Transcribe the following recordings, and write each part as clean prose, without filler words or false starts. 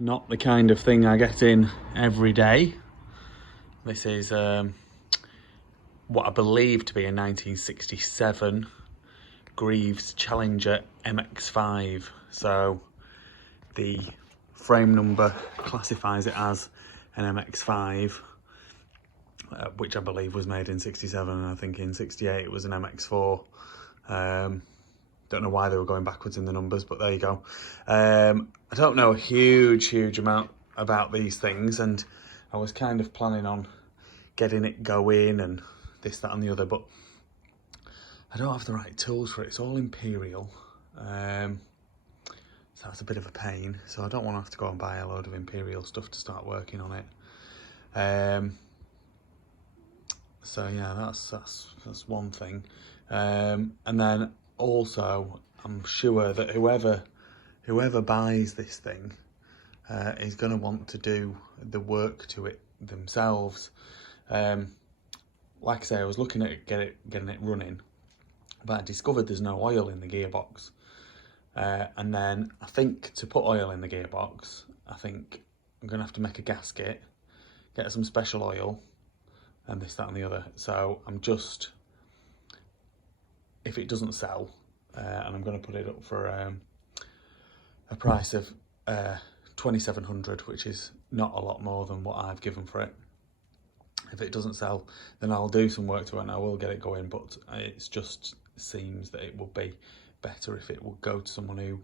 Not the kind of thing I get in every day. This is what I believe to be a 1967 Greeves Challenger MX5. So the frame number classifies it as an MX5, which I believe was made in 67, and I think in 68 it was an MX4. Don't know why they were going backwards in the numbers, but there you go. I don't know a huge amount about these things, and I was kind of planning on getting it going and this, that and the other, but I don't have the right tools for it. It's all Imperial, so that's a bit of a pain. So I don't want to have to go and buy a load of Imperial stuff to start working on it. So yeah, that's one thing. And then also, I'm sure that whoever buys this thing is going to want to do the work to it themselves. Like I say, I was looking at getting it running, but I discovered there's no oil in the gearbox. And then I think to put oil in the gearbox, I think I'm going to have to make a gasket, get some special oil, and this, that and the other. So I'm just, if it doesn't sell, and I'm going to put it up for a price of 2,700, which is not a lot more than what I've given for it. If it doesn't sell, then I'll do some work to it and I will get it going, but it just seems that it would be better if it would go to someone who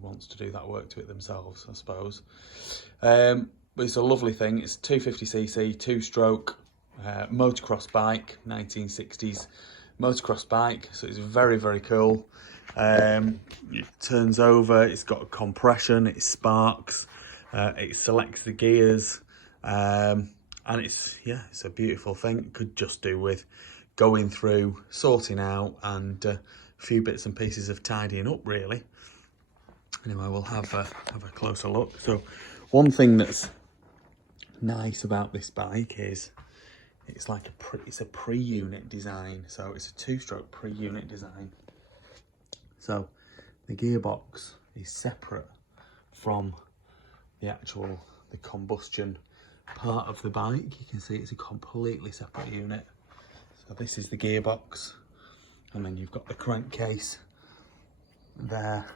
wants to do that work to it themselves, I suppose. But it's a lovely thing. It's 250cc, two-stroke motocross bike, 1960s motocross bike, so it's very cool. It turns over, it's got compression, it sparks, it selects the gears, and it's a beautiful thing. It could just do with going through, sorting out, and a few bits and pieces of tidying up, really. Anyway, we'll have a closer look. So one thing that's nice about this bike is it's like it's a pre-unit design. So it's a two-stroke pre-unit design. So the gearbox is separate from the combustion part of the bike. You can see it's a completely separate unit. So this is the gearbox, and then you've got the crankcase there.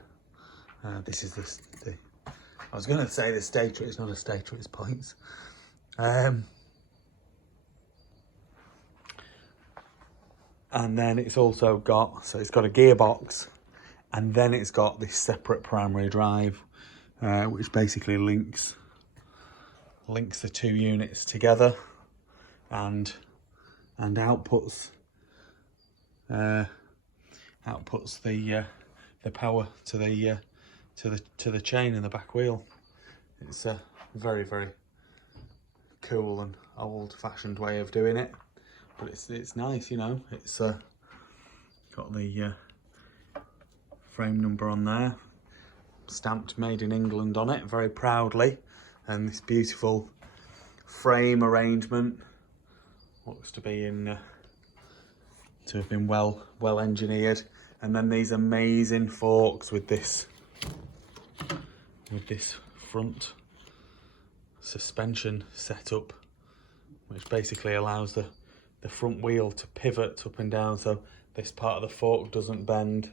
This is the I was going to say the stator. It's not a stator, it's points. And then it's also got, so it's got a gearbox, and then it's got this separate primary drive, which basically links the two units together, and outputs the power to the chain in the back wheel. It's a very cool and old-fashioned way of doing it, but it's nice, you know. It's got the frame number on there, stamped made in England on it very proudly, and this beautiful frame arrangement looks to be to have been well engineered. And then these amazing forks with this front suspension setup, which basically allows the front wheel to pivot up and down, so this part of the fork doesn't bend.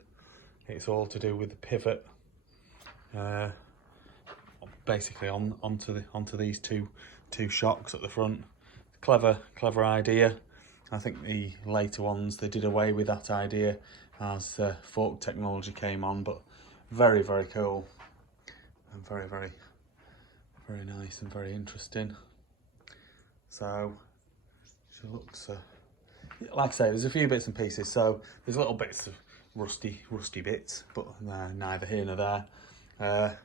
It's all to do with the pivot, basically onto these two shocks at the front. Clever idea. I think the later ones, they did away with that idea as fork technology came on, but very cool and very nice and very interesting. So it looks like I say, there's a few bits and pieces. So there's little bits of rusty bits, but neither here nor there.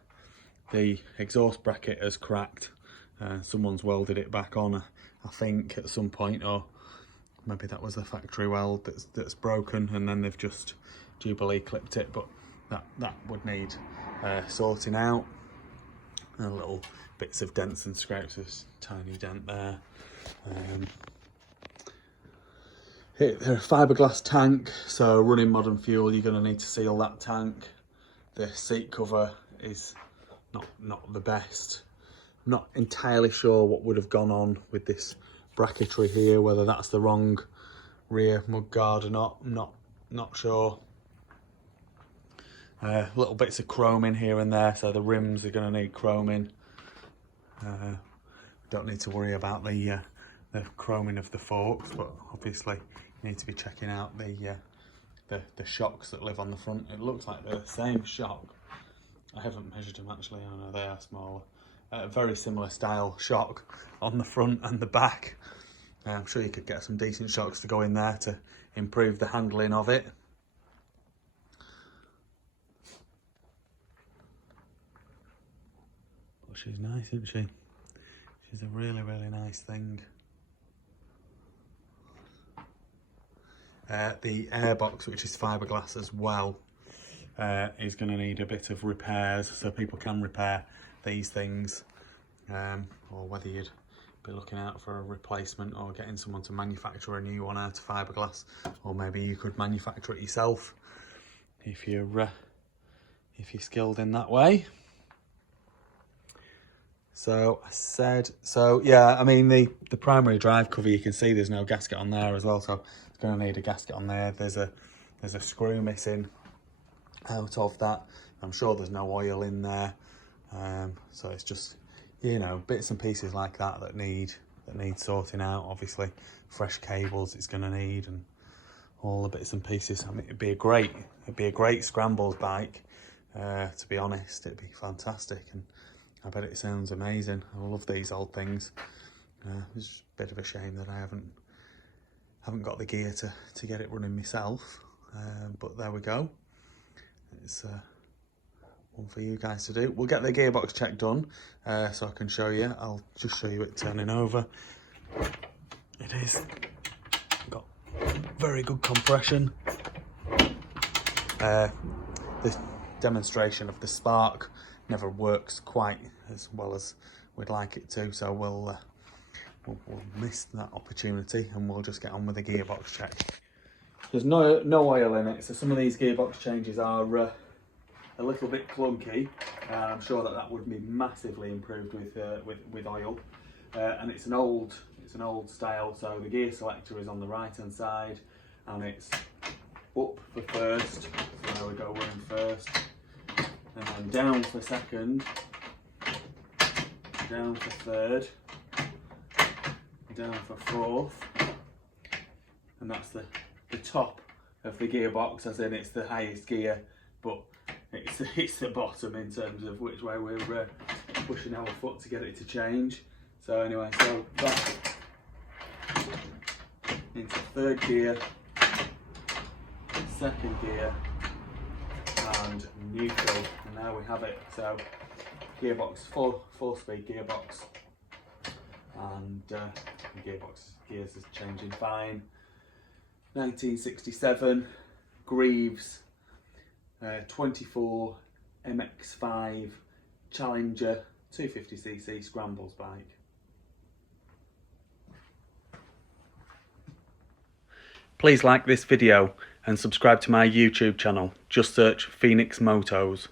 The exhaust bracket has cracked. Someone's welded it back on, I think, at some point, or maybe that was the factory weld that's broken, and then they've just Jubilee clipped it. But that would need sorting out. And little bits of dents and scrapes. There's a tiny dent there. They're a fiberglass tank, so running modern fuel, you're going to need to seal that tank. The seat cover is not the best. I'm not entirely sure what would have gone on with this bracketry here, whether that's the wrong rear mudguard or not. I'm not sure. Little bits of chroming here and there, so the rims are going to need chroming. Don't need to worry about the chroming of the forks, but obviously you need to be checking out the shocks that live on the front. It looks like they're the same shock. I haven't measured them actually. I know they are smaller. Very similar style shock on the front and the back. I'm sure you could get some decent shocks to go in there to improve the handling of it. But she's nice, isn't she? She's a really, really nice thing. The airbox, which is fiberglass as well, is going to need a bit of repairs, so people can repair these things, or whether you'd be looking out for a replacement or getting someone to manufacture a new one out of fiberglass, or maybe you could manufacture it yourself if you're skilled in that way. So yeah, I mean the primary drive cover, you can see there's no gasket on there as well, so it's going to need a gasket on there. There's a screw missing out of that. I'm sure there's no oil in there, so it's just, you know, bits and pieces like that need sorting out. Obviously fresh cables it's going to need, and all the bits and pieces. I mean, it'd be a great scrambles bike, to be honest. It'd be fantastic, and I bet it sounds amazing. I love these old things. It's just a bit of a shame that I haven't got the gear to get it running myself, but there we go. It's one for you guys to do. We'll get the gearbox check done, so I can show you. I'll just show you it turning over. It is got very good compression. This demonstration of the spark never works quite as well as we'd like it to, so we'll miss that opportunity and we'll just get on with the gearbox check. There's no oil in it, so some of these gearbox changes are a little bit clunky. I'm sure that would be massively improved with oil. And it's an old style, so the gear selector is on the right hand side, and it's up for first. So there we go, we're in first, and then down for second, down for third, down for fourth, and that's the top of the gearbox, as in it's the highest gear, but it's the bottom in terms of which way we're pushing our foot to get it to change. So anyway, so back into third gear, second gear, and neutral, and there we have it. So gearbox, four-speed gearbox, and gears is changing fine. 1967 Greeves 24 MX5 Challenger 250cc scrambles bike. Please like this video and subscribe to my YouTube channel. Just search Phoenix Motos.